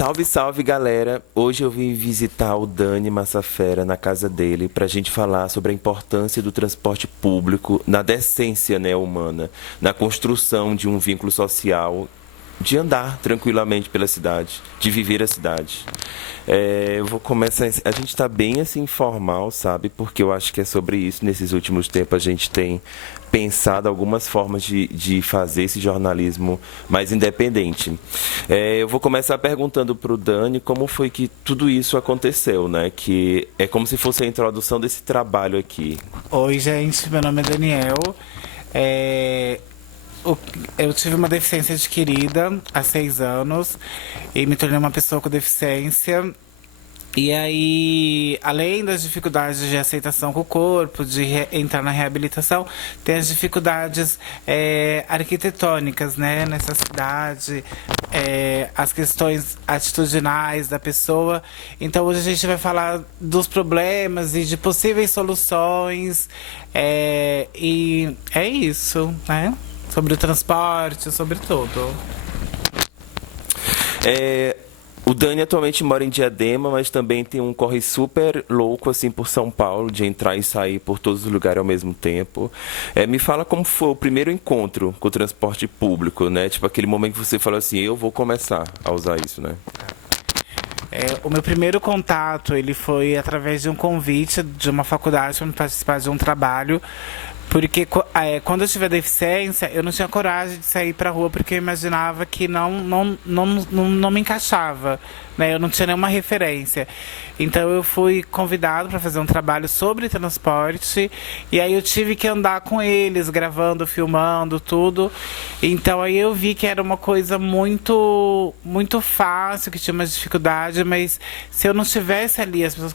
Salve, salve, galera! Hoje eu vim visitar o Dani Massafera na casa dele pra gente falar sobre a importância do transporte público na decência, né, humana, na construção de um vínculo social, de andar tranquilamente pela cidade, de viver a cidade. Eu vou começar. A gente está bem assim informal, sabe? Porque eu acho que é sobre isso. Nesses últimos tempos a gente tem pensado algumas formas de fazer esse jornalismo mais independente. Eu vou começar perguntando para o Dani como foi que tudo isso aconteceu, né? Que é como se fosse a introdução desse trabalho aqui. Oi, gente, meu nome é Daniel. É, eu tive uma deficiência adquirida há 6 anos e me tornei uma pessoa com deficiência. E aí, além das dificuldades de aceitação com o corpo, de entrar na reabilitação, tem as dificuldades arquitetônicas, né, nessa cidade, as questões atitudinais da pessoa. Então, hoje a gente vai falar dos problemas e de possíveis soluções. E é isso, né? Sobre o transporte, sobre tudo. O Dani atualmente mora em Diadema, mas também tem um corre super louco assim por São Paulo, de entrar e sair por todos os lugares ao mesmo tempo. Me fala como foi o primeiro encontro com o transporte público, né? Tipo aquele momento que você falou assim, eu vou começar a usar isso, né? O meu primeiro contato, ele foi através de um convite de uma faculdade para participar de um trabalho. Porque quando eu tive a deficiência, eu não tinha coragem de sair pra rua porque eu imaginava que não me encaixava, né? Eu não tinha nenhuma referência. Então eu fui convidado para fazer um trabalho sobre transporte e aí eu tive que andar com eles, gravando, filmando, tudo. Então aí eu vi que era uma coisa muito fácil, que tinha uma dificuldade, mas se eu não estivesse ali, as pessoas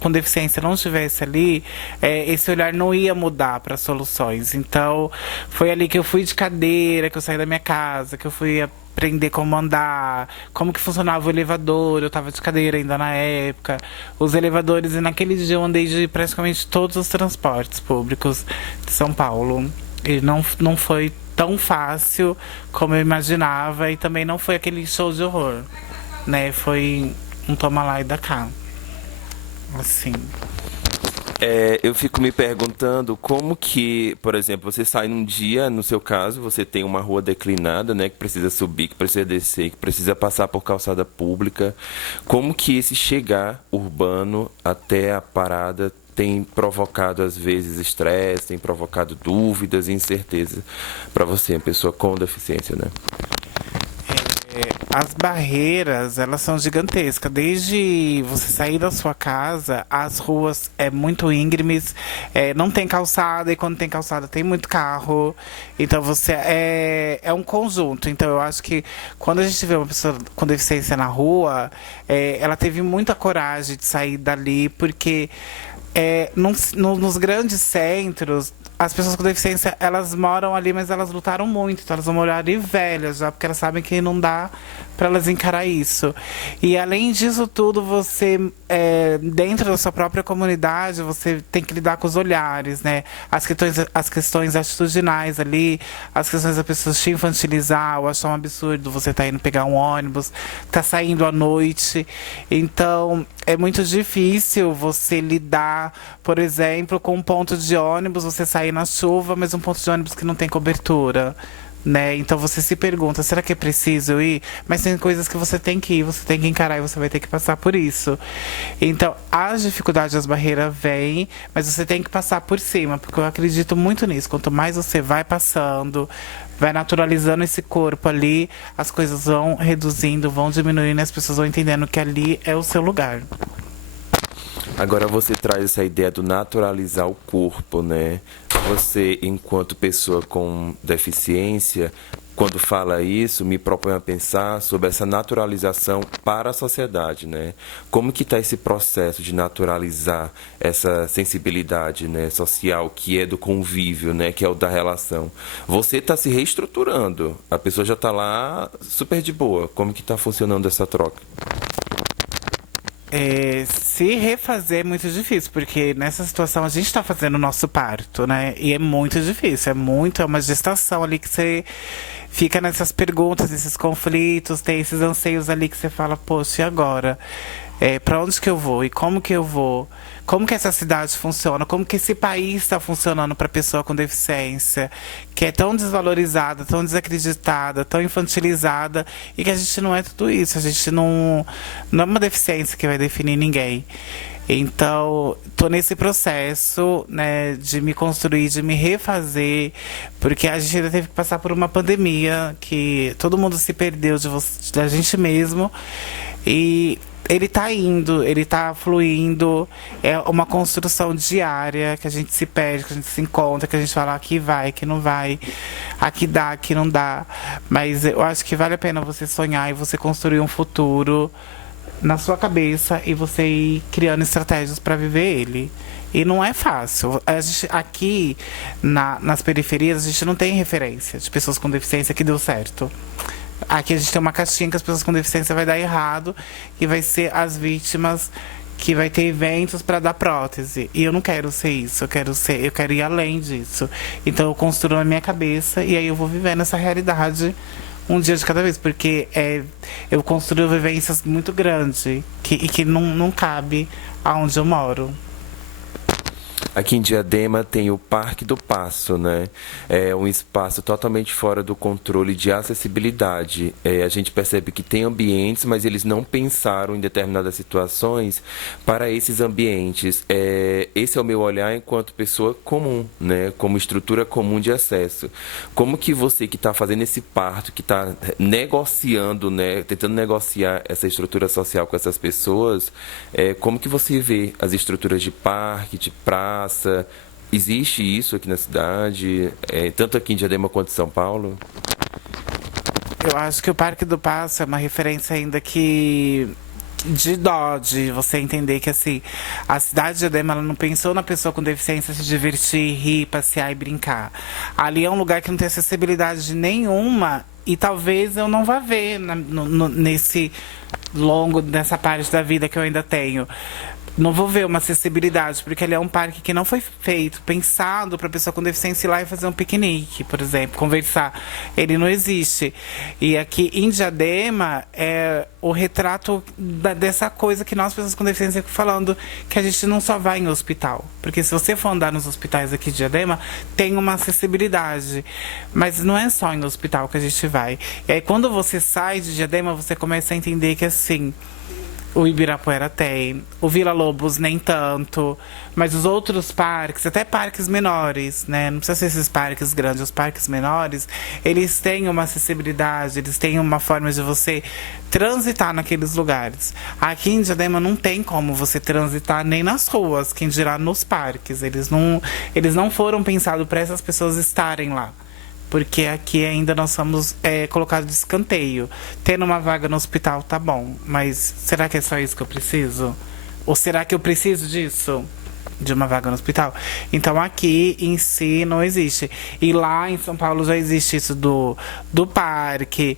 com deficiência não estivessem ali, esse olhar não ia mudar para soluções. Então foi ali que eu fui de cadeira, que eu saí da minha casa, que eu fui aprender como andar, como que funcionava o elevador. Eu tava de cadeira ainda na época. Os elevadores, e naquele dia eu andei de praticamente todos os transportes públicos de São Paulo. E não foi tão fácil como eu imaginava, e também não foi aquele show de horror, né? Foi um toma lá e dá cá. Assim. Eu fico me perguntando como que, por exemplo, você sai num dia, no seu caso, você tem uma rua declinada, né, que precisa subir, que precisa descer, que precisa passar por calçada pública. Como que esse chegar urbano até a parada tem provocado, às vezes, estresse, tem provocado dúvidas e incerteza para você, uma pessoa com deficiência, né? As barreiras, elas são gigantescas. Desde você sair da sua casa, as ruas muito íngremes, não tem calçada, e quando tem calçada tem muito carro. Então você é um conjunto. Então eu acho que quando a gente vê uma pessoa com deficiência na rua, ela teve muita coragem de sair dali, porque nos grandes centros, as pessoas com deficiência, elas moram ali, mas elas lutaram muito. Então elas vão morar ali velhas já, porque elas sabem que não dá para elas encarar isso. E além disso tudo, você, dentro da sua própria comunidade, você tem que lidar com os olhares, né? As questões atitudinais ali, as questões da pessoa te infantilizar, ou achar um absurdo você estar indo pegar um ônibus, tá saindo à noite. Então é muito difícil você lidar, por exemplo, com um ponto de ônibus, você sair na chuva, mas um ponto de ônibus que não tem cobertura, né? Então você se pergunta, será que é preciso ir? Mas tem coisas que você tem que ir, você tem que encarar, e você vai ter que passar por isso. Então as dificuldades, as barreiras vêm, mas você tem que passar por cima, porque eu acredito muito nisso. Quanto mais você vai passando, vai naturalizando esse corpo ali, as coisas vão reduzindo, vão diminuindo, e as pessoas vão entendendo que ali é o seu lugar. Agora você traz essa ideia do naturalizar o corpo, né? Você, enquanto pessoa com deficiência, quando fala isso, me propõe a pensar sobre essa naturalização para a sociedade, né? Como que está esse processo de naturalizar essa sensibilidade, né, social, que é do convívio, né, que é o da relação? Você está se reestruturando, a pessoa já está lá super de boa. Como que está funcionando essa troca? Se refazer é muito difícil, porque nessa situação a gente tá fazendo o nosso parto, né? E é muito difícil, é uma gestação ali que você fica nessas perguntas, nesses conflitos, tem esses anseios ali que você fala, poxa, e agora? Para onde que eu vou? E como que eu vou? Como que essa cidade funciona? Como que esse país está funcionando para a pessoa com deficiência? Que é tão desvalorizada, tão desacreditada, tão infantilizada. E que a gente não é tudo isso. A gente não é uma deficiência que vai definir ninguém. Então, tô nesse processo, né, de me construir, de me refazer, porque a gente ainda teve que passar por uma pandemia, que todo mundo se perdeu da gente mesmo. E ele tá indo, ele tá fluindo, é uma construção diária, que a gente se perde, que a gente se encontra, que a gente fala aqui vai, aqui não vai, aqui dá, aqui não dá. Mas eu acho que vale a pena você sonhar e você construir um futuro na sua cabeça e você ir criando estratégias para viver ele. E não é fácil. A gente, aqui, nas periferias, a gente não tem referência de pessoas com deficiência que deu certo. Aqui a gente tem uma caixinha que as pessoas com deficiência vai dar errado e vai ser as vítimas que vai ter eventos para dar prótese. E eu não quero ser isso, eu quero ir além disso. Então eu construo na minha cabeça e aí eu vou viver nessa realidade um dia de cada vez, porque eu construo vivências muito grandes e que não cabe aonde eu moro. Aqui em Diadema tem o Parque do Paço, né? É um espaço totalmente fora do controle de acessibilidade. A gente percebe que tem ambientes, mas eles não pensaram em determinadas situações para esses ambientes. Esse é o meu olhar enquanto pessoa comum, né? Como estrutura comum de acesso. Como que você que está fazendo esse parto, que está negociando, né? Tentando negociar essa estrutura social com essas pessoas, como que você vê as estruturas de parque, de praça? Existe isso aqui na cidade, tanto aqui em Diadema quanto em São Paulo? Eu acho que o Parque do Paço é uma referência ainda que de dó, de você entender que assim, a cidade de Diadema ela não pensou na pessoa com deficiência se divertir, rir, passear e brincar. Ali é um lugar que não tem acessibilidade nenhuma e talvez eu não vá ver nessa parte da vida que eu ainda tenho. Não vou ver uma acessibilidade, porque ele é um parque que não foi feito, pensado para a pessoa com deficiência ir lá e fazer um piquenique, por exemplo, conversar. Ele não existe. E aqui em Diadema é o retrato dessa coisa que nós, pessoas com deficiência, ficamos falando, que a gente não só vai em hospital. Porque se você for andar nos hospitais aqui de Diadema, tem uma acessibilidade. Mas não é só em hospital que a gente vai. E aí quando você sai de Diadema, você começa a entender que assim, o Ibirapuera tem, o Vila Lobos nem tanto, mas os outros parques, até parques menores, né? Não precisa ser esses parques grandes, os parques menores, eles têm uma acessibilidade, eles têm uma forma de você transitar naqueles lugares. Aqui em Diadema não tem como você transitar nem nas ruas, quem dirá nos parques. Eles não foram pensados para essas pessoas estarem lá. Porque aqui ainda nós somos colocados de escanteio. Tendo uma vaga no hospital, tá bom. Mas será que é só isso que eu preciso? Ou será que eu preciso disso? De uma vaga no hospital? Então aqui em si não existe. E lá em São Paulo já existe isso do parque,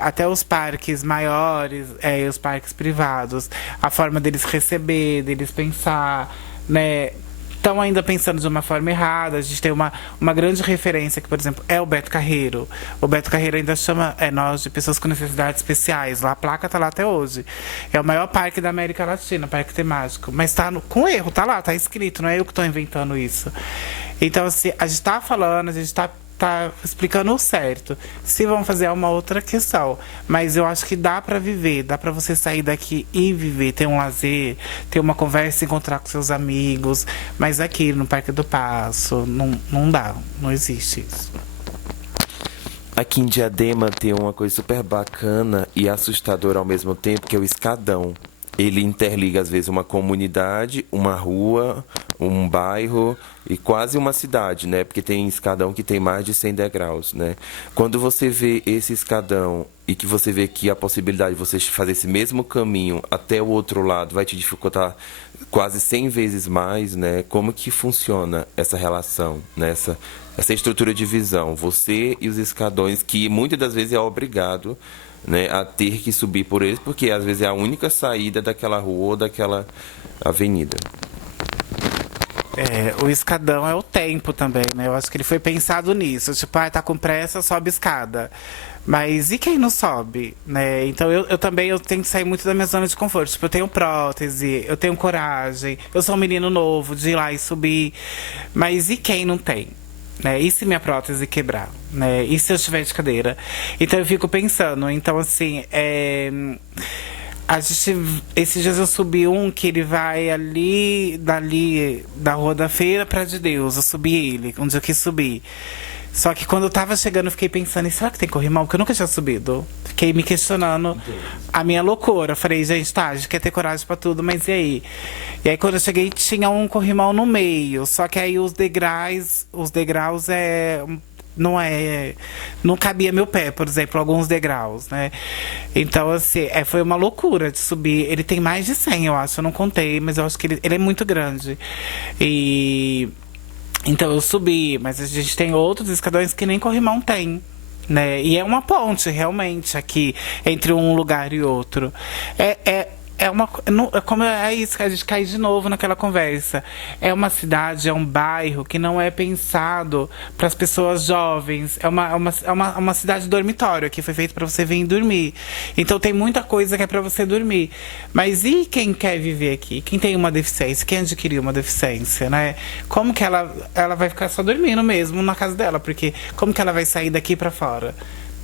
até os parques maiores, os parques privados. A forma deles receber, deles pensar, né? Estão ainda pensando de uma forma errada. A gente tem uma grande referência que, por exemplo, é o Beto Carreiro. O Beto Carreiro ainda chama nós de pessoas com necessidades especiais. Lá, a placa está lá até hoje. É o maior parque da América Latina, parque temático. Mas está com erro, está lá, está escrito. Não é eu que estou inventando isso. Então, assim, a gente está falando, a gente está explicando o certo. Se vão fazer é uma outra questão, mas eu acho que dá para viver, dá para você sair daqui e viver, ter um lazer, ter uma conversa, encontrar com seus amigos, mas aqui no Parque do Paço não dá, não existe isso. Aqui em Diadema tem uma coisa super bacana e assustadora ao mesmo tempo, que é o escadão. Ele interliga, às vezes, uma comunidade, uma rua, um bairro e quase uma cidade, né? Porque tem escadão que tem mais de 100 degraus, né? Quando você vê esse escadão e que você vê que a possibilidade de você fazer esse mesmo caminho até o outro lado vai te dificultar quase 100 vezes mais, né? Como que funciona essa relação, né? Essa estrutura de visão? Você e os escadões, que muitas das vezes é obrigado, né, a ter que subir por eles, porque às vezes é a única saída daquela rua ou daquela avenida. O escadão é o tempo também, né? Eu acho que ele foi pensado nisso. Tipo, tá com pressa, sobe escada. Mas e quem não sobe, né? Então eu também eu tenho que sair muito da minha zona de conforto. Tipo, eu tenho prótese, eu tenho coragem. Eu sou um menino novo de ir lá e subir. Mas e quem não tem? Né? E se minha prótese quebrar? Né? E se eu estiver de cadeira? Então eu fico pensando. Então, assim, esses dias eu subi um que ele vai dali da Rua da Feira pra de Deus. Eu subi ele, onde eu quis subir. Só que quando eu tava chegando, eu fiquei pensando, e será que tem corrimão? Porque eu nunca tinha subido. Fiquei me questionando a minha loucura. Eu falei, gente, tá, a gente quer ter coragem pra tudo, mas e aí? E aí quando eu cheguei, tinha um corrimão no meio. Só que aí os degraus não cabia meu pé, por exemplo, alguns degraus, né? Então, assim, foi uma loucura de subir. Ele tem mais de 100, eu acho, eu não contei, mas eu acho que ele é muito grande. Então eu subi, mas a gente tem outros escadões que nem corrimão tem, né? E é uma ponte, realmente, aqui, entre um lugar e outro. É isso que a gente cai de novo naquela conversa. É uma cidade, é um bairro que não é pensado para as pessoas jovens. É uma cidade dormitório que foi feito para você vir dormir. Então tem muita coisa que é para você dormir. Mas e quem quer viver aqui? Quem tem uma deficiência? Quem adquiriu uma deficiência, né? Como que ela vai ficar só dormindo mesmo na casa dela? Porque como que ela vai sair daqui para fora?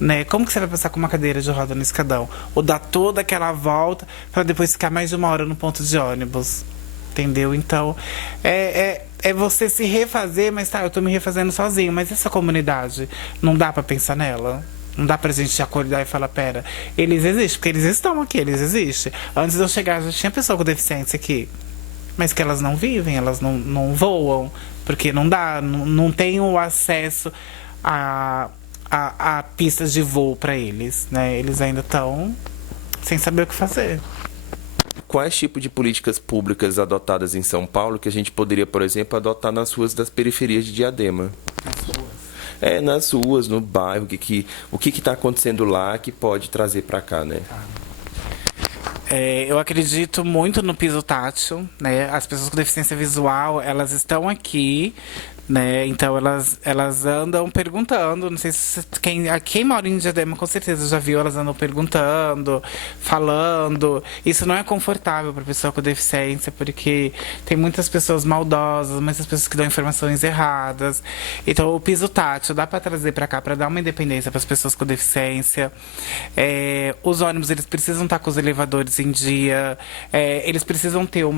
Né? Como que você vai passar com uma cadeira de roda no escadão? Ou dar toda aquela volta para depois ficar mais de uma hora no ponto de ônibus? Entendeu? Então, é você se refazer, mas tá, eu tô me refazendo sozinho. Mas essa comunidade, não dá para pensar nela? Não dá pra gente acordar e falar, pera, eles existem, porque eles estão aqui, eles existem. Antes de eu chegar, já tinha pessoa com deficiência aqui. Mas que elas não vivem, elas não voam, porque não dá, não tem o acesso a pistas de voo para eles, né? Eles ainda estão sem saber o que fazer. Quais tipos de políticas públicas adotadas em São Paulo que a gente poderia, por exemplo, adotar nas ruas das periferias de Diadema? Nas ruas? Nas ruas, no bairro, o que está acontecendo lá que pode trazer para cá, né? Eu acredito muito no piso tátil, né? As pessoas com deficiência visual, elas estão aqui, né? Então elas andam perguntando, não sei se quem mora em Diadema com certeza já viu, elas andam perguntando, falando. Isso não é confortável para pessoa com deficiência, porque tem muitas pessoas maldosas, muitas pessoas que dão informações erradas. Então o piso tátil dá para trazer para cá para dar uma independência para as pessoas com deficiência. Os ônibus, eles precisam estar com os elevadores em dia, eles precisam ter um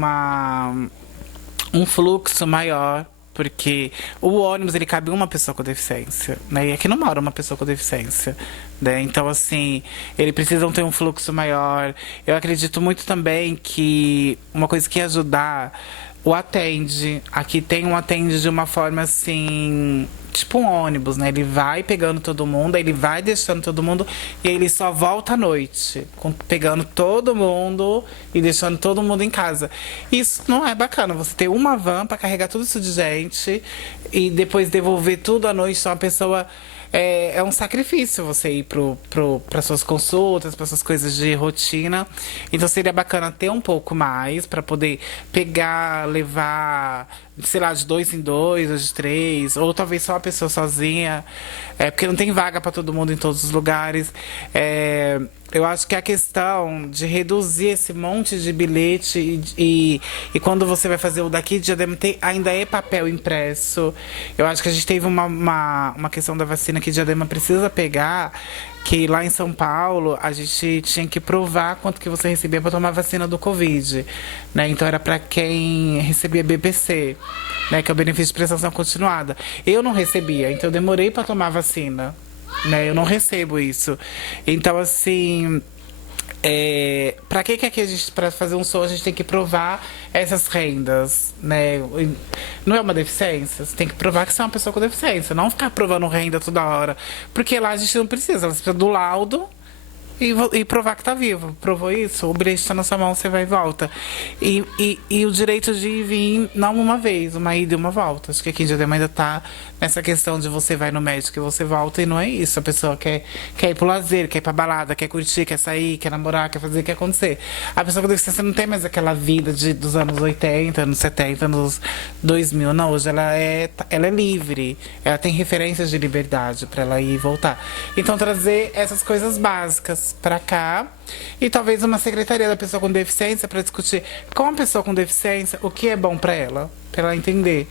fluxo maior, porque o ônibus, ele cabe uma pessoa com deficiência, né? E aqui não mora uma pessoa com deficiência, né? Então, assim, eles precisam ter um fluxo maior. Eu acredito muito também que uma coisa que ia ajudar, o atende. Aqui tem um atende de uma forma assim, tipo um ônibus, né? Ele vai pegando todo mundo, ele vai deixando todo mundo e ele só volta à noite, pegando todo mundo e deixando todo mundo em casa. Isso não é bacana, você ter uma van para carregar tudo isso de gente e depois devolver tudo à noite. Então a pessoa... É um sacrifício você ir para suas consultas, para suas coisas de rotina. Então seria bacana ter um pouco mais para poder pegar, levar, sei lá, de 2 em 2, ou de 3, ou talvez só a pessoa sozinha, porque não tem vaga para todo mundo em todos os lugares. Eu acho que a questão de reduzir esse monte de bilhete e quando você vai fazer o daqui de Diadema, ainda é papel impresso. Eu acho que a gente teve uma questão da vacina que Diadema precisa pegar, que lá em São Paulo a gente tinha que provar quanto que você recebia para tomar a vacina do Covid, né? Então era para quem recebia BPC, né? Que é o benefício de prestação continuada. Eu não recebia, então eu demorei para tomar a vacina, né? Eu não recebo isso. Então, assim, para que aqui a gente, para fazer um show, a gente tem que provar essas rendas, né? Não é uma deficiência, você tem que provar que você é uma pessoa com deficiência, não ficar provando renda toda hora, porque lá a gente não precisa, ela precisa do laudo, e provar que tá vivo. Provou isso, o bilhete está na sua mão, você vai e volta. E o direito de ir e vir, não uma vez, uma ida e uma volta. Acho que aqui em Diadema ainda tá nessa questão de você vai no médico e você volta, e não é isso. A pessoa quer ir pro lazer, quer ir pra balada, quer curtir, quer sair, quer namorar, quer fazer, quer acontecer. A pessoa com deficiência não tem mais aquela vida dos anos 80, anos 70, anos 2000. Não, hoje ela é livre. Ela tem referências de liberdade para ela ir e voltar. Então, trazer essas coisas básicas para cá, e talvez uma secretaria da pessoa com deficiência para discutir com a pessoa com deficiência o que é bom para ela entender,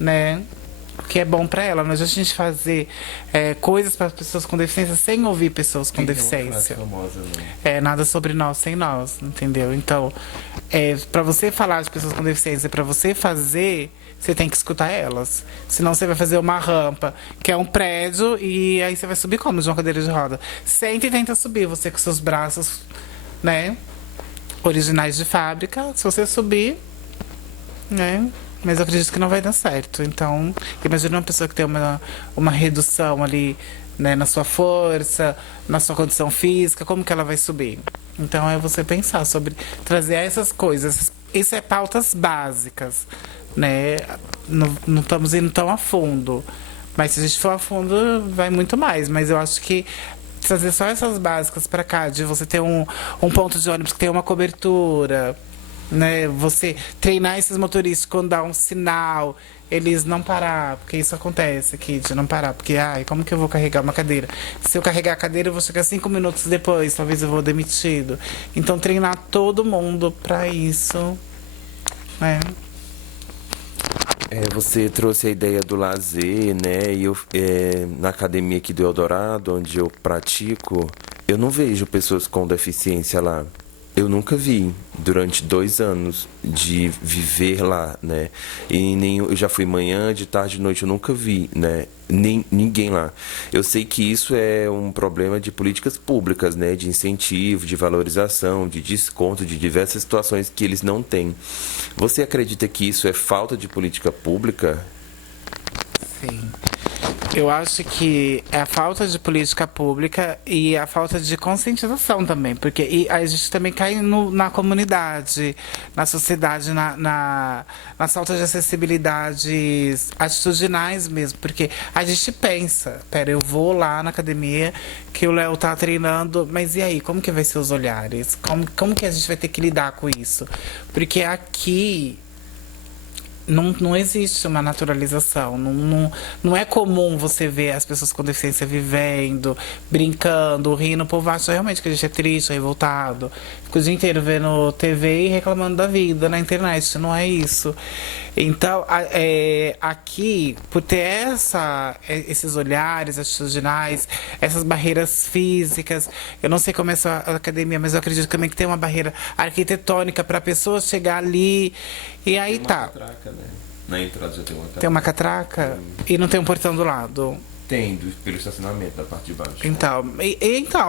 né? O que é bom para ela. Não adianta a gente fazer coisas para pessoas com deficiência sem ouvir pessoas com deficiência. Famosa, Nada sobre nós sem nós, entendeu? Então, para você falar de pessoas com deficiência, para você fazer, você tem que escutar elas. Senão você vai fazer uma rampa, que é um prédio, e aí você vai subir como de uma cadeira de roda? Senta e tenta subir, você com seus braços, né, originais de fábrica. Se você subir, né, mas eu acredito que não vai dar certo. Então, imagina uma pessoa que tem uma redução ali, né, na sua força, na sua condição física, como que ela vai subir? Então, é você pensar sobre trazer essas coisas. Isso é pautas básicas, né? Não estamos indo tão a fundo. Mas se a gente for a fundo, vai muito mais. Mas eu acho que trazer só essas básicas para cá, de você ter um ponto de ônibus que tem uma cobertura, né? Você treinar esses motoristas quando dá um sinal, eles não parar, porque isso acontece aqui, de não parar, porque como que eu vou carregar uma cadeira? Se eu carregar a cadeira, eu vou chegar 5 minutos depois, talvez eu vou demitido. Então, treinar todo mundo para isso, né? Você trouxe a ideia do lazer, né? E eu, na academia aqui do Eldorado, onde eu pratico, eu não vejo pessoas com deficiência lá. Eu nunca vi durante 2 anos de viver lá, né? Eu já fui manhã, de tarde, de noite, eu nunca vi, né? Ninguém lá. Eu sei que isso é um problema de políticas públicas, né? De incentivo, de valorização, de desconto, de diversas situações que eles não têm. Você acredita que isso é falta de política pública? Sim. Eu acho que é a falta de política pública e a falta de conscientização também, porque a gente também cai na comunidade, na sociedade, na falta de acessibilidades atitudinais mesmo, porque a gente pensa, eu vou lá na academia que o Léo tá treinando, mas e aí, como que vai ser os olhares? Como que a gente vai ter que lidar com isso? Porque aqui não existe uma naturalização. Não é comum você ver as pessoas com deficiência vivendo, brincando, rindo. O povo acha realmente que a gente é triste, revoltado. Fica o dia inteiro vendo TV e reclamando da vida na internet. Não é isso. Então, aqui, por ter esses olhares atitudinais, essas barreiras físicas, eu não sei como é a academia, mas eu acredito também que tem uma barreira arquitetônica para a pessoa chegar ali. E aí tá. Catraca, né? Na entrada já tem uma catraca. Tem uma catraca e não tem um portão do lado. Tem, pelo estacionamento, da parte de baixo. Então,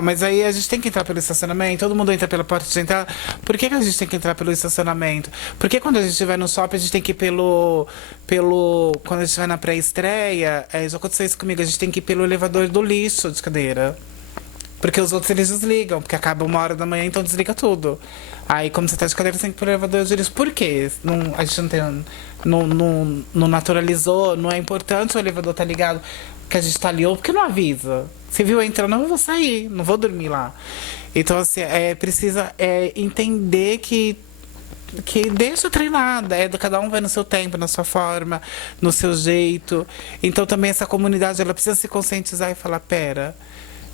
mas aí a gente tem que entrar pelo estacionamento, todo mundo entra pela porta de entrada. Por que a gente tem que entrar pelo estacionamento? Porque quando a gente vai no shopping, a gente tem que ir pelo quando a gente vai na pré-estreia, já aconteceu isso comigo, a gente tem que ir pelo elevador do lixo de cadeira. Porque os outros eles desligam, porque acaba 1h da manhã, então desliga tudo. Aí, como você tá de cadeira, você tem que ir pro elevador de lixo. Por quê? A gente não tem. Não naturalizou, não é importante o elevador tá ligado, que a gente tá ali, ou porque não avisa. Você viu entrando, eu vou sair, não vou dormir lá. Então, assim, precisa entender que deixa treinar, cada um vai no seu tempo, na sua forma, no seu jeito. Então, também essa comunidade, ela precisa se conscientizar e falar,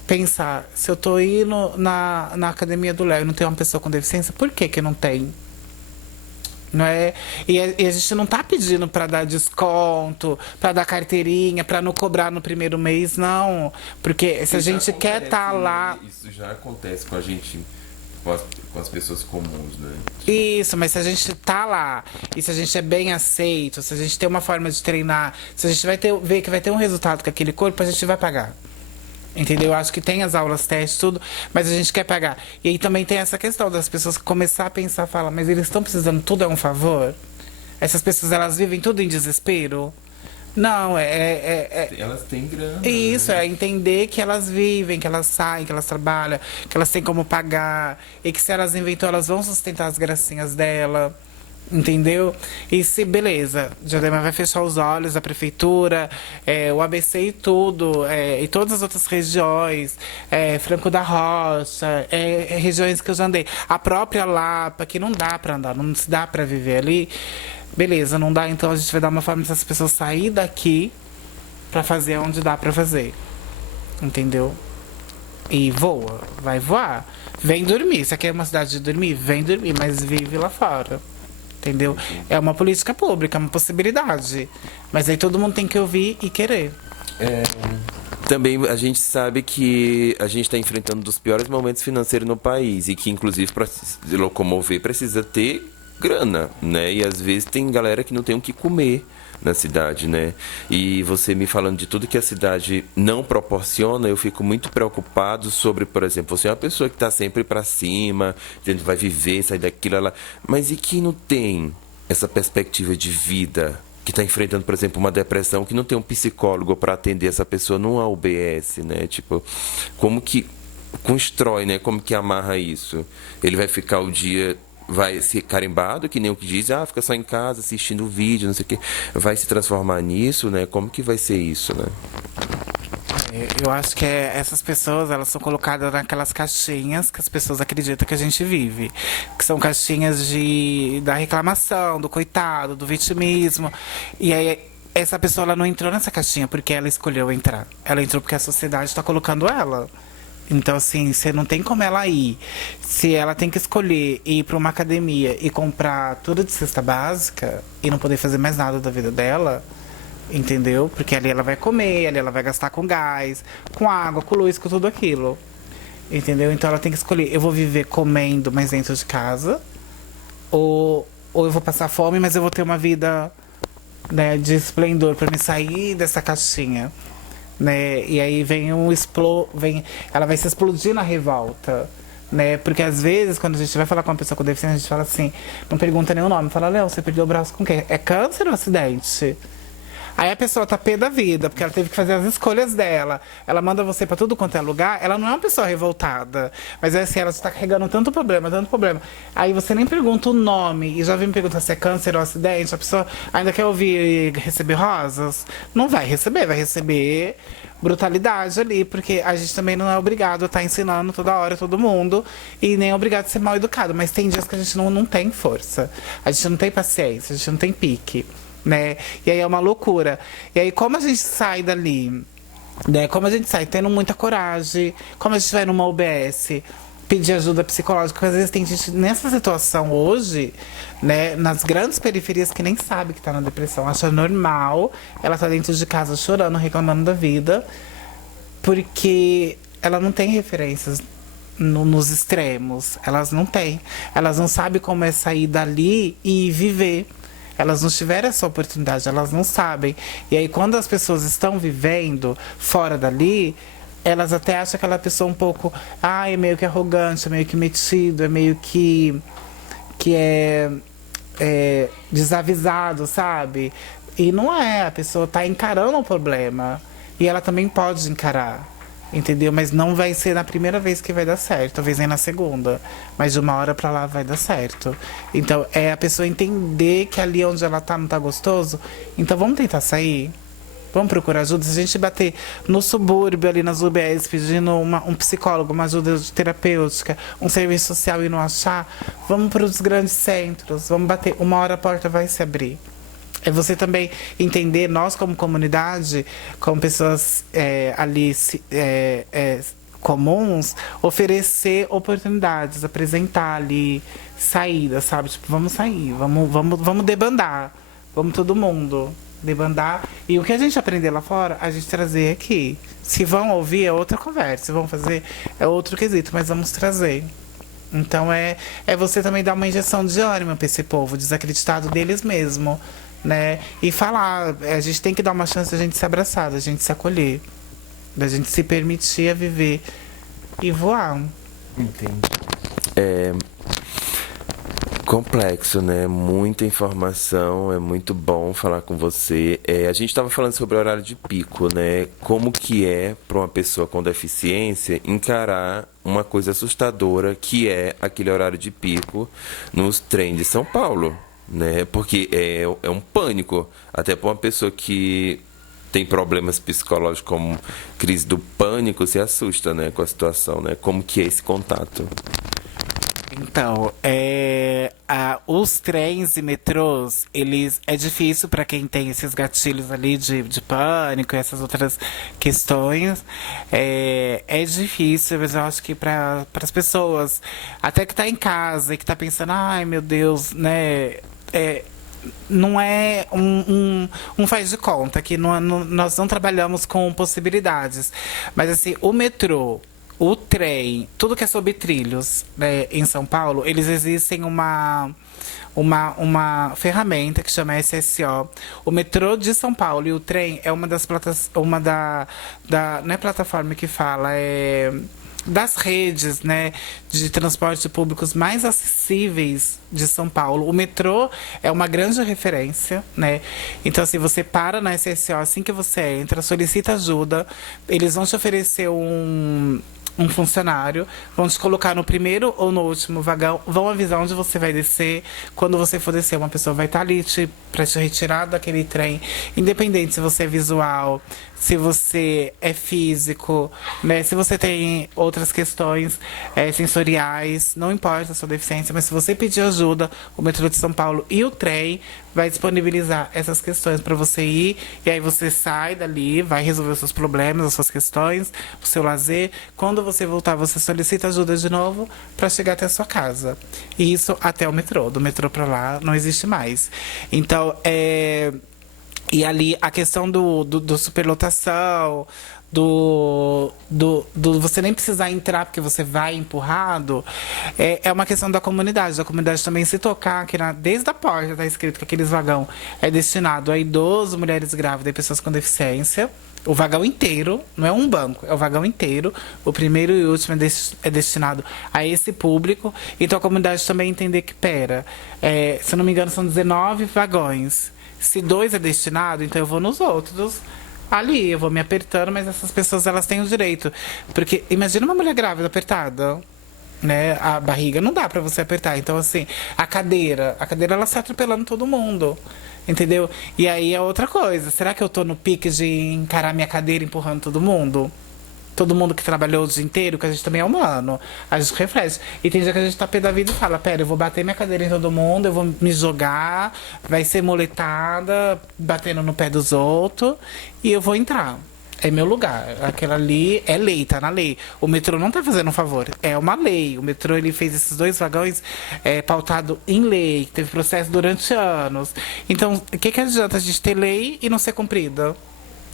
pensar, se eu tô indo na academia do Léo e não tem uma pessoa com deficiência, por que não tem? Não é? E a gente não tá pedindo para dar desconto, para dar carteirinha, para não cobrar no primeiro mês, não. Porque se a gente quer estar lá... Isso já acontece com a gente, com as pessoas comuns, né? Isso, mas se a gente tá lá, e se a gente é bem aceito, se a gente tem uma forma de treinar, se a gente vai ver que vai ter um resultado com aquele corpo, a gente vai pagar. Entendeu? Eu acho que tem as aulas, testes, tudo, mas a gente quer pagar. E aí também tem essa questão das pessoas começar a pensar, falar, mas eles estão precisando, tudo é um favor? Essas pessoas, elas vivem tudo em desespero? Não, Elas têm grana. isso, Né? é entender que elas vivem, que elas saem, que elas trabalham, que elas têm como pagar, e que se elas inventou, elas vão sustentar as gracinhas dela. Entendeu? E se, beleza, Diadema vai fechar os olhos, a prefeitura, o ABC e tudo, e todas as outras regiões, Franco da Rocha, regiões que eu já andei, a própria Lapa, que não dá pra andar, não se dá pra viver ali. Beleza, não dá, então a gente vai dar uma forma dessas pessoas sair daqui pra fazer onde dá pra fazer. Entendeu? E voa, vai voar. Vem dormir. Se aqui é uma cidade de dormir, vem dormir, mas vive lá fora. Entendeu? É uma política pública, é uma possibilidade. Mas aí todo mundo tem que ouvir e querer. Também a gente sabe que a gente está enfrentando um dos piores momentos financeiros no país e que, inclusive, para se locomover precisa ter grana, né? E às vezes tem galera que não tem o que comer na cidade, né? E você me falando de tudo que a cidade não proporciona, eu fico muito preocupado sobre, por exemplo, você é uma pessoa que está sempre para cima, dizendo vai viver, sair daquilo, lá, mas e quem não tem essa perspectiva de vida? Que está enfrentando, por exemplo, uma depressão, que não tem um psicólogo para atender essa pessoa numa UBS, né? Tipo, como que constrói, né? Como que amarra isso? Ele vai ficar o dia, vai ser carimbado, que nem o que diz, fica só em casa assistindo vídeo, não sei o quê. Vai se transformar nisso, né? Como que vai ser isso, né? Eu acho que essas pessoas, elas são colocadas naquelas caixinhas que as pessoas acreditam que a gente vive. Que são caixinhas da reclamação, do coitado, do vitimismo. E aí, essa pessoa, ela não entrou nessa caixinha porque ela escolheu entrar. Ela entrou porque a sociedade está colocando ela. Então, assim, você não tem como ela ir. Se ela tem que escolher ir para uma academia e comprar tudo de cesta básica e não poder fazer mais nada da vida dela, entendeu? Porque ali ela vai comer, ali ela vai gastar com gás, com água, com luz, com tudo aquilo. Entendeu? Então ela tem que escolher: eu vou viver comendo, mas dentro de casa, ou eu vou passar fome, mas eu vou ter uma vida, né, de esplendor para me sair dessa caixinha. Né? E aí ela vai se explodir na revolta, né? Porque às vezes quando a gente vai falar com uma pessoa com deficiência, a gente fala assim, não pergunta nem o nome, fala: Léo, você perdeu o braço com o quê? É câncer ou acidente? Aí a pessoa tá pé da vida, porque ela teve que fazer as escolhas dela. Ela manda você pra tudo quanto é lugar. Ela não é uma pessoa revoltada. Mas é assim, ela está carregando tanto problema, tanto problema. Aí você nem pergunta o nome. E já vem me perguntar se é câncer ou acidente. A pessoa ainda quer ouvir receber rosas. Não vai receber brutalidade ali. Porque a gente também não é obrigado a estar ensinando toda hora todo mundo. E nem é obrigado a ser mal educado. Mas tem dias que a gente não tem força. A gente não tem paciência, a gente não tem pique. Né? E aí é uma loucura. E aí, como a gente sai dali, né? Como a gente sai tendo muita coragem, como a gente vai numa UBS pedir ajuda psicológica, porque às vezes tem gente nessa situação hoje, né, nas grandes periferias, que nem sabe que tá na depressão, acha normal, ela tá dentro de casa chorando, reclamando da vida, porque ela não tem referências nos extremos, elas não têm, elas não sabem como é sair dali e viver. Elas não tiveram essa oportunidade, elas não sabem. E aí, quando as pessoas estão vivendo fora dali, elas até acham aquela pessoa um pouco... é meio que arrogante, é meio que metido, é meio que desavisado, sabe? E não é, a pessoa está encarando o problema. E ela também pode encarar. Entendeu? Mas não vai ser na primeira vez que vai dar certo, talvez nem na segunda. Mas de uma hora pra lá vai dar certo. Então, é a pessoa entender que ali onde ela tá não tá gostoso. Então, vamos tentar sair? Vamos procurar ajuda? Se a gente bater no subúrbio, ali nas UBS, pedindo um psicólogo, uma ajuda terapêutica, um serviço social e não achar, vamos para os grandes centros, vamos bater. Uma hora a porta vai se abrir. É você também entender, nós como comunidade, como pessoas ali comuns, oferecer oportunidades, apresentar ali saídas, sabe? Tipo, vamos sair, vamos debandar, vamos todo mundo debandar. E o que a gente aprender lá fora, a gente trazer aqui. Se vão ouvir, é outra conversa. Se vão fazer, é outro quesito, mas vamos trazer. Então é você também dar uma injeção de ânimo para esse povo, desacreditado deles mesmo. Né? E falar, a gente tem que dar uma chance da gente se abraçar, da gente se acolher, da gente se permitir a viver e voar. Entendi. Complexo, né? Muita informação, é muito bom falar com você. A gente estava falando sobre o horário de pico, né? Como que é para uma pessoa com deficiência encarar uma coisa assustadora que é aquele horário de pico nos trens de São Paulo, né? Porque é um pânico, até para uma pessoa que tem problemas psicológicos como crise do pânico, se assusta, né, com a situação, né? Como que é esse contato? Então, os trens e metrôs, eles é difícil para quem tem esses gatilhos ali de pânico e essas outras questões. É difícil, mas eu acho que para as pessoas, até que tá em casa e que tá pensando, ai meu Deus, né? Não é um faz de conta, que nós não trabalhamos com possibilidades. Mas assim, o metrô, o trem, tudo que é sobre trilhos, né, em São Paulo, eles existem uma ferramenta que chama SSO. O metrô de São Paulo e o trem é uma das não é plataforma que fala, das redes, né, de transporte públicos mais acessíveis de São Paulo. O metrô é uma grande referência, né? Então, assim, você para na SSO, assim que você entra, solicita ajuda, eles vão te oferecer um funcionário, vão te colocar no primeiro ou no último vagão, vão avisar onde você vai descer. Quando você for descer, uma pessoa vai estar ali para te retirar daquele trem, independente se você é visual, se você é físico, né? Se você tem outras questões sensoriais, não importa a sua deficiência, mas se você pedir ajuda, o metrô de São Paulo e o trem vai disponibilizar essas questões para você ir, e aí você sai dali, vai resolver os seus problemas, as suas questões, o seu lazer. Quando você voltar, você solicita ajuda de novo para chegar até a sua casa. E isso até o metrô. Do metrô para lá não existe mais. Então, e ali a questão do superlotação, do você nem precisar entrar porque você vai empurrado, é uma questão da comunidade. Da comunidade também se tocar, que desde a porta está escrito que aqueles vagão é destinado a idosos, mulheres grávidas e pessoas com deficiência. O vagão inteiro, não é um banco, é o vagão inteiro. O primeiro e o último é destinado a esse público. Então a comunidade também entender que, se eu não me engano, são 19 vagões. Se 2 é destinado, então eu vou nos outros. Ali, eu vou me apertando, mas essas pessoas, elas têm o direito. Porque imagina uma mulher grávida apertada, né? A barriga não dá pra você apertar. Então, assim, a cadeira ela sai atropelando todo mundo. Entendeu? E aí é outra coisa. Será que eu tô no pique de encarar minha cadeira empurrando todo mundo? Todo mundo que trabalhou o dia inteiro, que a gente também é humano. A gente reflete. E tem dia que a gente tá pé da vida e fala, pera, eu vou bater minha cadeira em todo mundo, eu vou me jogar, vai ser moletada, batendo no pé dos outros, e eu vou entrar. É meu lugar. Aquela ali é lei, tá na lei. O metrô não tá fazendo um favor. É uma lei. O metrô, ele fez esses 2 vagões pautado em lei. Teve processo durante anos. Então, o que adianta a gente ter lei e não ser cumprida?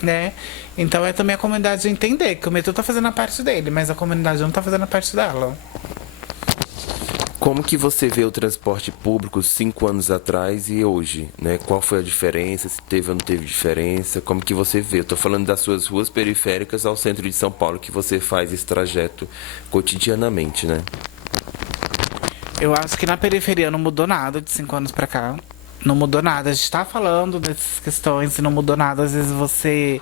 Né? Então é também a comunidade entender que o metrô tá fazendo a parte dele, mas a comunidade não tá fazendo a parte dela. Como que você vê o transporte público 5 anos atrás e hoje, né? Qual foi a diferença? Se teve ou não teve diferença? Como que você vê? Eu tô falando das suas ruas periféricas ao centro de São Paulo, que você faz esse trajeto cotidianamente, né? Eu acho que na periferia não mudou nada de 5 anos pra cá. Não mudou nada. A gente tá falando dessas questões e não mudou nada. Às vezes você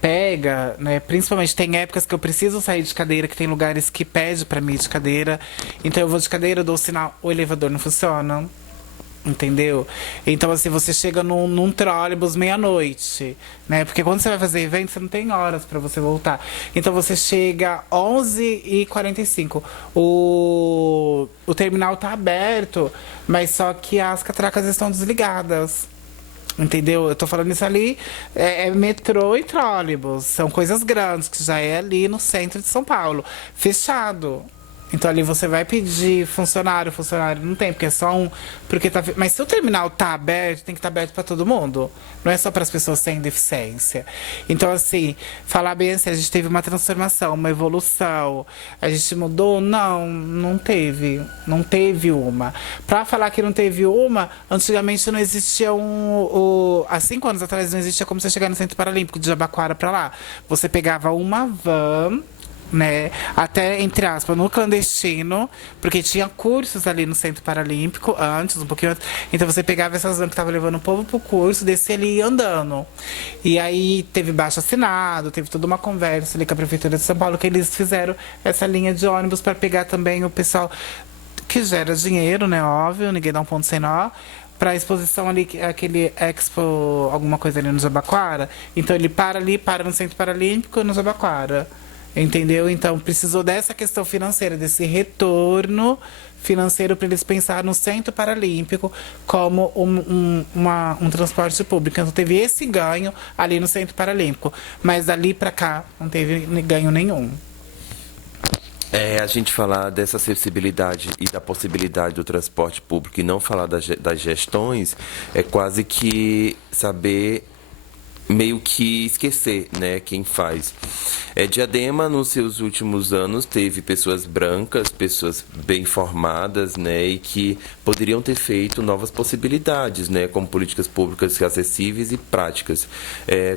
pega, né? Principalmente tem épocas que eu preciso sair de cadeira, que tem lugares que pede pra mim ir de cadeira. Então eu vou de cadeira, eu dou o sinal, o elevador não funciona. Entendeu? Então, assim, você chega num trólebus meia-noite, né? Porque quando você vai fazer evento, você não tem horas pra você voltar. Então, você chega 11h45. O terminal tá aberto, mas só que as catracas estão desligadas. Entendeu? Eu tô falando isso ali, metrô e trólebus. São coisas grandes, que já é ali no centro de São Paulo. Fechado. Então ali você vai pedir funcionário não tem, porque é só um. Mas se o terminal tá aberto, tem que estar aberto para todo mundo. Não é só para as pessoas sem deficiência. Então, assim, falar bem assim, a gente teve uma transformação, uma evolução. A gente mudou? Não teve. Não teve uma. Para falar que não teve uma, antigamente não existia há 5 anos atrás não existia como você chegar no Centro Paralímpico de Jabaquara para lá. Você pegava uma van né? Até, entre aspas, no clandestino, porque tinha cursos ali no Centro Paralímpico antes, um pouquinho antes. Então você pegava essas vans que estavam levando o povo pro curso, descia ali e ia andando. E aí teve baixo assinado, teve toda uma conversa ali com a Prefeitura de São Paulo, que eles fizeram essa linha de ônibus para pegar também o pessoal que gera dinheiro, né? Óbvio, ninguém dá um ponto sem nó. Para a exposição ali, aquele Expo, alguma coisa ali no Jabaquara. Então ele para ali, para no Centro Paralímpico no Jabaquara. Entendeu? Então precisou dessa questão financeira, desse retorno financeiro para eles pensar no Centro Paralímpico como um transporte público. Então teve esse ganho ali no Centro Paralímpico. Mas dali para cá não teve ganho nenhum. A gente falar dessa acessibilidade e da possibilidade do transporte público e não falar das gestões é quase que saber meio que esquecer, né, quem faz. Diadema, nos seus últimos anos, teve pessoas brancas, pessoas bem formadas, né, e que poderiam ter feito novas possibilidades, né, como políticas públicas acessíveis e práticas.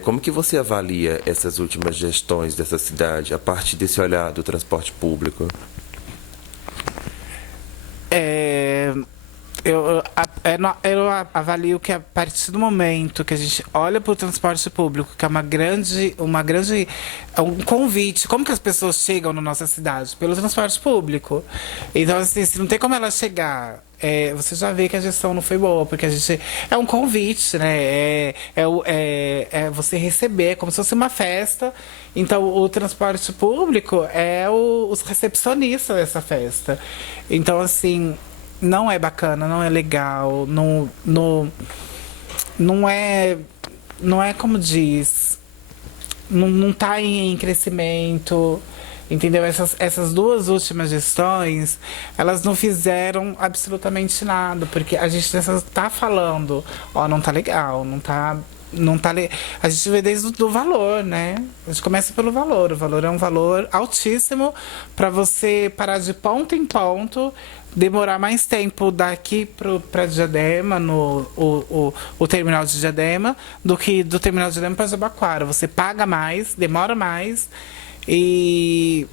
Como que você avalia essas últimas gestões dessa cidade, a partir desse olhar do transporte público? Eu avalio que a partir do momento que a gente olha para o transporte público, que é um convite, como que as pessoas chegam na nossa cidade? Pelo transporte público. Então, assim, se não tem como ela chegar, você já vê que a gestão não foi boa, porque a gente é um convite, né? É você receber, é como se fosse uma festa. Então, o transporte público é os recepcionistas dessa festa. Então, assim, não é bacana, não é legal, não é como diz, não tá em crescimento, entendeu? Essas duas últimas gestões, elas não fizeram absolutamente nada, porque a gente tá falando, não tá legal, a gente vê desde o valor, né? A gente começa pelo valor. O valor é um valor altíssimo para você parar de ponto em ponto, demorar mais tempo daqui para Diadema, o terminal de Diadema, do que do terminal de Diadema para Jabaquara. Você paga mais, demora mais e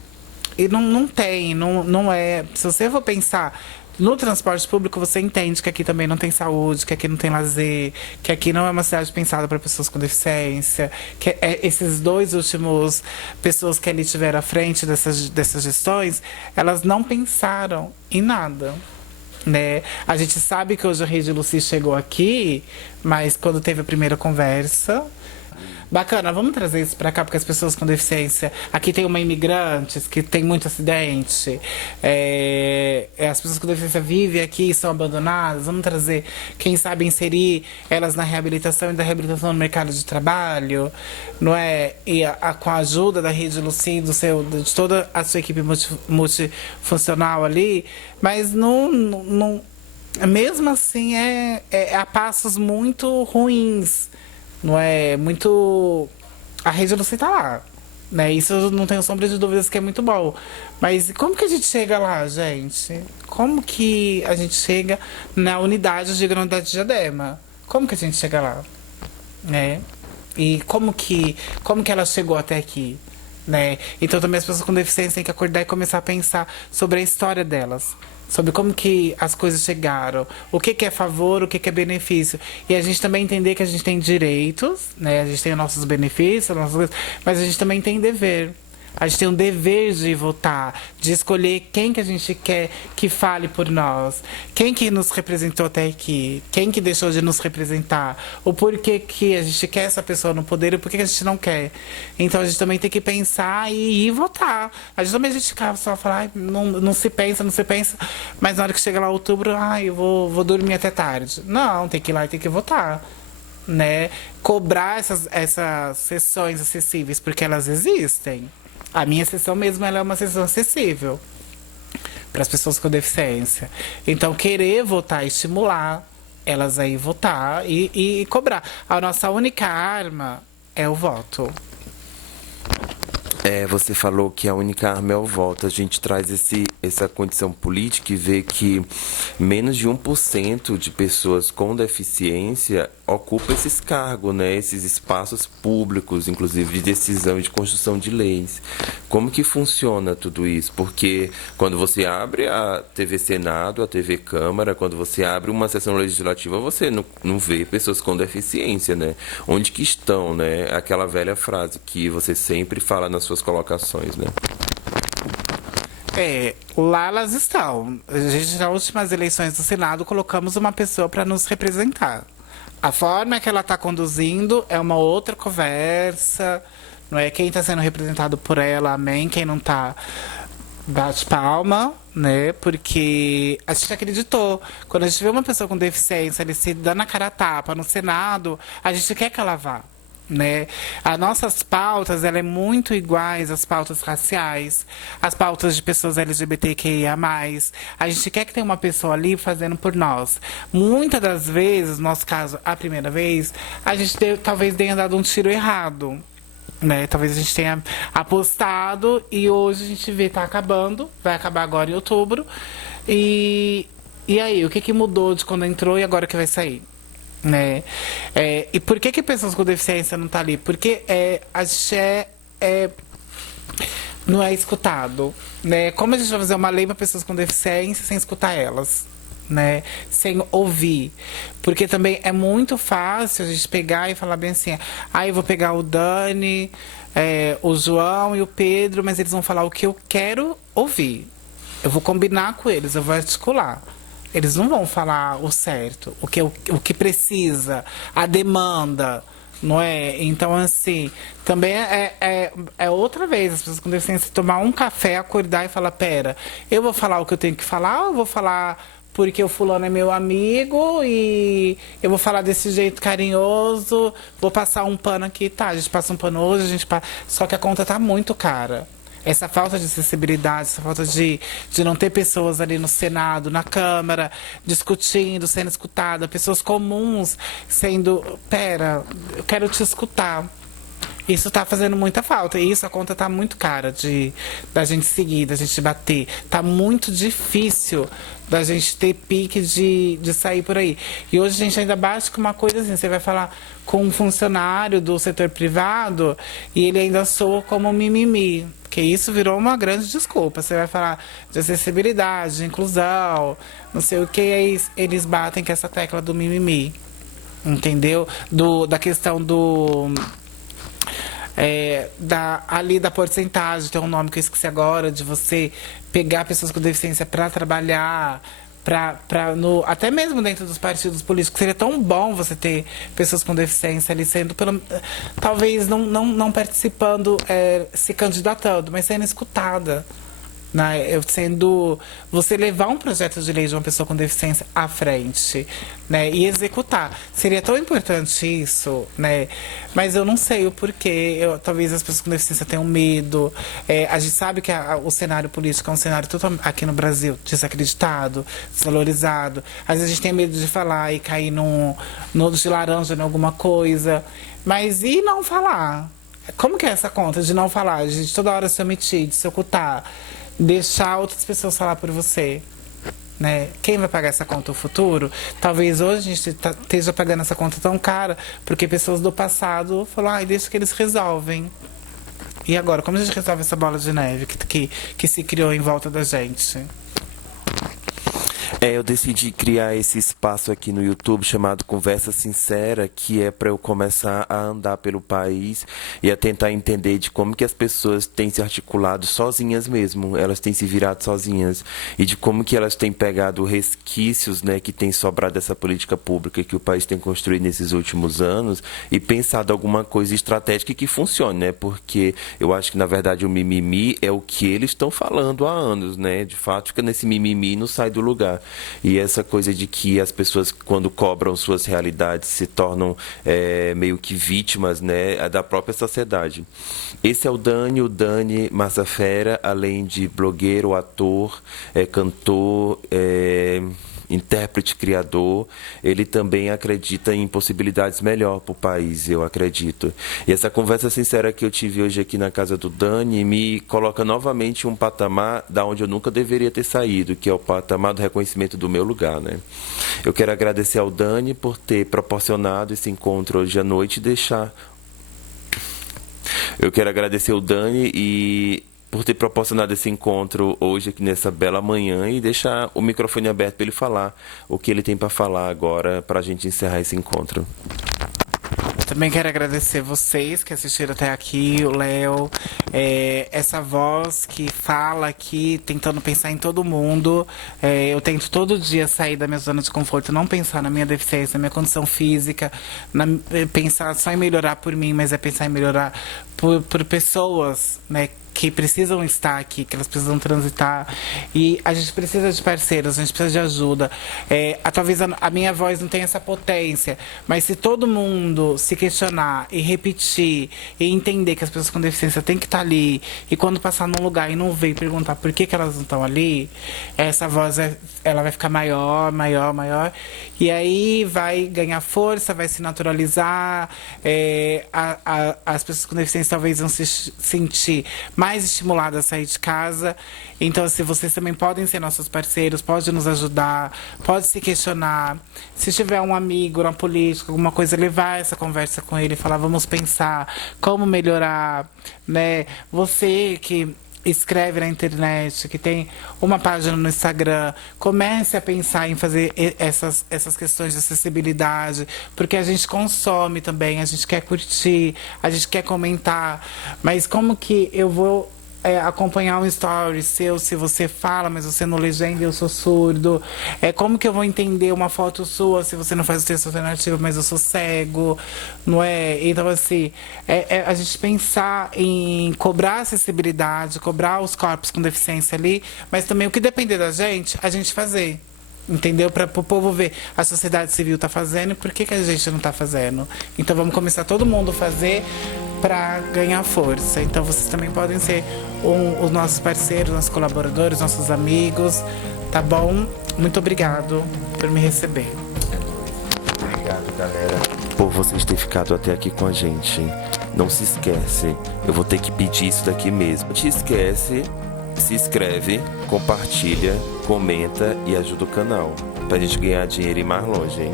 não é. Se você for pensar no transporte público, você entende que aqui também não tem saúde, que aqui não tem lazer, que aqui não é uma cidade pensada para pessoas com deficiência, que esses dois últimos pessoas que ali tiveram à frente dessas gestões, elas não pensaram em nada, né? A gente sabe que hoje a Rede Lucy chegou aqui, mas quando teve a primeira conversa, bacana, vamos trazer isso pra cá, porque as pessoas com deficiência... Aqui tem uma imigrantes que tem muito acidente. As pessoas com deficiência vivem aqui e são abandonadas. Vamos trazer, quem sabe, inserir elas na reabilitação e da reabilitação no mercado de trabalho, não é? E com a ajuda da Rede Lucy, de toda a sua equipe multifuncional ali. Mas não mesmo assim, a passos muito ruins. Não é muito... A Rede Lucy tá lá, né? Isso eu não tenho sombra de dúvidas que é muito bom. Mas como que a gente chega lá, gente? Como que a gente chega na unidade de unidade de Diadema? Como que a gente chega lá? Né? E como que ela chegou até aqui? Né? Então também as pessoas com deficiência têm que acordar e começar a pensar sobre a história delas, sobre como que as coisas chegaram, o que é favor, o que é benefício. E a gente também entender que a gente tem direitos, né? A gente tem os nossos benefícios, mas a gente também tem dever. A gente tem um dever de votar, de escolher quem que a gente quer que fale por nós, quem que nos representou até aqui, quem que deixou de nos representar, o porquê que a gente quer essa pessoa no poder e o porquê que a gente não quer. Então a gente também tem que pensar e ir votar. A gente fica só falar, não se pensa, mas na hora que chega lá outubro, eu vou dormir até tarde. Não, tem que ir lá e tem que votar. Né? Cobrar essas sessões acessíveis, porque elas existem. A minha sessão mesmo, ela é uma sessão acessível para as pessoas com deficiência. Então, querer votar, estimular elas aí votar e cobrar. A nossa única arma é o voto. Você falou que a única arma é o voto. A gente traz essa condição política e vê que menos de 1% de pessoas com deficiência ocupa esses cargos, né? Esses espaços públicos, inclusive de decisão e de construção de leis. Como que funciona tudo isso? Porque quando você abre a TV Senado, a TV Câmara, quando você abre uma sessão legislativa, você não vê pessoas com deficiência, né? Onde que estão, né? Aquela velha frase que você sempre fala nas suas colocações, né? Lá elas estão. A gente, nas últimas eleições do Senado, colocamos uma pessoa para nos representar. A forma que ela está conduzindo é uma outra conversa. Não é quem está sendo representado por ela, amém. Quem não está, bate palma, né? Porque a gente acreditou. Quando a gente vê uma pessoa com deficiência, ele se dando a cara a tapa no Senado, a gente quer que ela vá. Né? As nossas pautas, ela é muito iguais às pautas raciais, às pautas de pessoas LGBTQIA+. A gente quer que tenha uma pessoa ali fazendo por nós. Muitas das vezes, no nosso caso, a primeira vez, a gente talvez tenha dado um tiro errado. Né? Talvez a gente tenha apostado e hoje a gente vê tá acabando, vai acabar agora em outubro. E aí, o que mudou de quando entrou e agora que vai sair? Né? E por que pessoas com deficiência não tá ali? Porque a gente não é escutado, né? Como a gente vai fazer uma lei para pessoas com deficiência sem escutar elas, né? Sem ouvir, porque também é muito fácil a gente pegar e falar bem assim: eu vou pegar o Dani, o João e o Pedro, mas eles vão falar o que eu quero ouvir. Eu vou combinar com eles, eu vou articular. Eles não vão falar o certo, o que precisa, a demanda, não é? Então, assim, também é outra vez, as pessoas com deficiência tomar um café, acordar e falar: pera, eu vou falar o que eu tenho que falar, ou eu vou falar porque o fulano é meu amigo e eu vou falar desse jeito carinhoso, vou passar um pano aqui, tá? A gente passa um pano hoje, só que a conta tá muito cara. Essa falta de acessibilidade, essa falta de não ter pessoas ali no Senado, na Câmara, discutindo, sendo escutada, pessoas comuns sendo: pera, eu quero te escutar. Isso está fazendo muita falta. E isso, a conta está muito cara da gente seguir, da gente bater. Está muito difícil da gente ter pique de sair por aí. E hoje a gente ainda bate com uma coisa assim: você vai falar com um funcionário do setor privado e ele ainda soa como mimimi. Porque isso virou uma grande desculpa. Você vai falar de acessibilidade, de inclusão, não sei o que, aí eles batem com essa tecla do mimimi. Entendeu? Da questão do... ali da porcentagem, tem um nome que eu esqueci agora, de você pegar pessoas com deficiência para trabalhar, até mesmo dentro dos partidos políticos. Seria tão bom você ter pessoas com deficiência ali sendo, talvez não participando, se candidatando, mas sendo escutada. Né? Você levar um projeto de lei de uma pessoa com deficiência à frente, né? E executar. Seria tão importante isso, né? Mas eu não sei o porquê. Talvez as pessoas com deficiência tenham medo. A gente sabe que o cenário político é um cenário totalmente, aqui no Brasil, desacreditado, desvalorizado. Às vezes a gente tem medo de falar e cair no de laranja em alguma coisa. Mas e não falar? Como que é essa conta de não falar? De toda hora se omitir, de se ocultar, deixar outras pessoas falar por você, né? Quem vai pagar essa conta no futuro? Talvez hoje a gente esteja pagando essa conta tão cara porque pessoas do passado falaram: deixa que eles resolvem. E agora, como a gente resolve essa bola de neve que se criou em volta da gente? Eu decidi criar esse espaço aqui no YouTube chamado Conversa Sincera, que é para eu começar a andar pelo país e a tentar entender de como que as pessoas têm se articulado sozinhas mesmo, elas têm se virado sozinhas, e de como que elas têm pegado resquícios, né, que tem sobrado dessa política pública que o país tem construído nesses últimos anos e pensado alguma coisa estratégica que funcione, né? Porque eu acho que, na verdade, o mimimi é o que eles estão falando há anos, né? De fato, fica nesse mimimi e não sai do lugar. E essa coisa de que as pessoas, quando cobram suas realidades, se tornam meio que vítimas, né, da própria sociedade. Esse é o Dani Massafera, além de blogueiro, ator, cantor, intérprete, criador, ele também acredita em possibilidades melhor para o país, eu acredito. E essa conversa sincera que eu tive hoje aqui na casa do Dani me coloca novamente um patamar da onde eu nunca deveria ter saído, que é o patamar do reconhecimento do meu lugar, né? Eu quero agradecer ao Dani por ter proporcionado esse encontro hoje à noite e deixar... Eu quero agradecer ao Dani e por ter proporcionado esse encontro hoje aqui nessa bela manhã e deixar o microfone aberto para ele falar o que ele tem para falar agora para a gente encerrar esse encontro. Também quero agradecer vocês que assistiram até aqui, o Léo, essa voz que fala aqui, tentando pensar em todo mundo. Eu tento todo dia sair da minha zona de conforto, não pensar na minha deficiência, na minha condição física, pensar só em melhorar por mim, mas é pensar em melhorar por pessoas, né? Que precisam estar aqui, que elas precisam transitar. E a gente precisa de parceiros, a gente precisa de ajuda. Talvez a minha voz não tenha essa potência, mas se todo mundo se questionar e repetir e entender que as pessoas com deficiência têm que estar ali, e quando passar num lugar e não ver e perguntar por que elas não estão ali, essa voz ela vai ficar maior, maior, maior, e aí vai ganhar força, vai se naturalizar. As pessoas com deficiência talvez vão se sentir mais estimuladas a sair de casa. Então, assim, vocês também podem ser nossos parceiros, podem nos ajudar, pode se questionar. Se tiver um amigo na política, alguma coisa, levar essa conversa com ele, falar, vamos pensar como melhorar, né? Você que escreve na internet, que tem uma página no Instagram, comece a pensar em fazer essas questões de acessibilidade, porque a gente consome também, a gente quer curtir, a gente quer comentar, mas como que eu vou acompanhar um story seu se você fala, mas você não legenda e eu sou surdo? Como que eu vou entender uma foto sua se você não faz o texto alternativo, mas eu sou cego? Não é? Então, assim, a gente pensar em cobrar acessibilidade, cobrar os corpos com deficiência ali, mas também o que depender da gente, a gente fazer. Entendeu? Para o povo ver a sociedade civil está fazendo e por que a gente não está fazendo. Então vamos começar todo mundo a fazer para ganhar força. Então vocês também podem ser os nossos parceiros, nossos colaboradores, nossos amigos, tá bom? Muito obrigado por me receber. Obrigado, galera, por vocês terem ficado até aqui com a gente. Não se esquece, eu vou ter que pedir isso daqui mesmo. Não te esquece, se inscreve, compartilha, comenta e ajuda o canal pra gente ganhar dinheiro e ir mais longe, hein?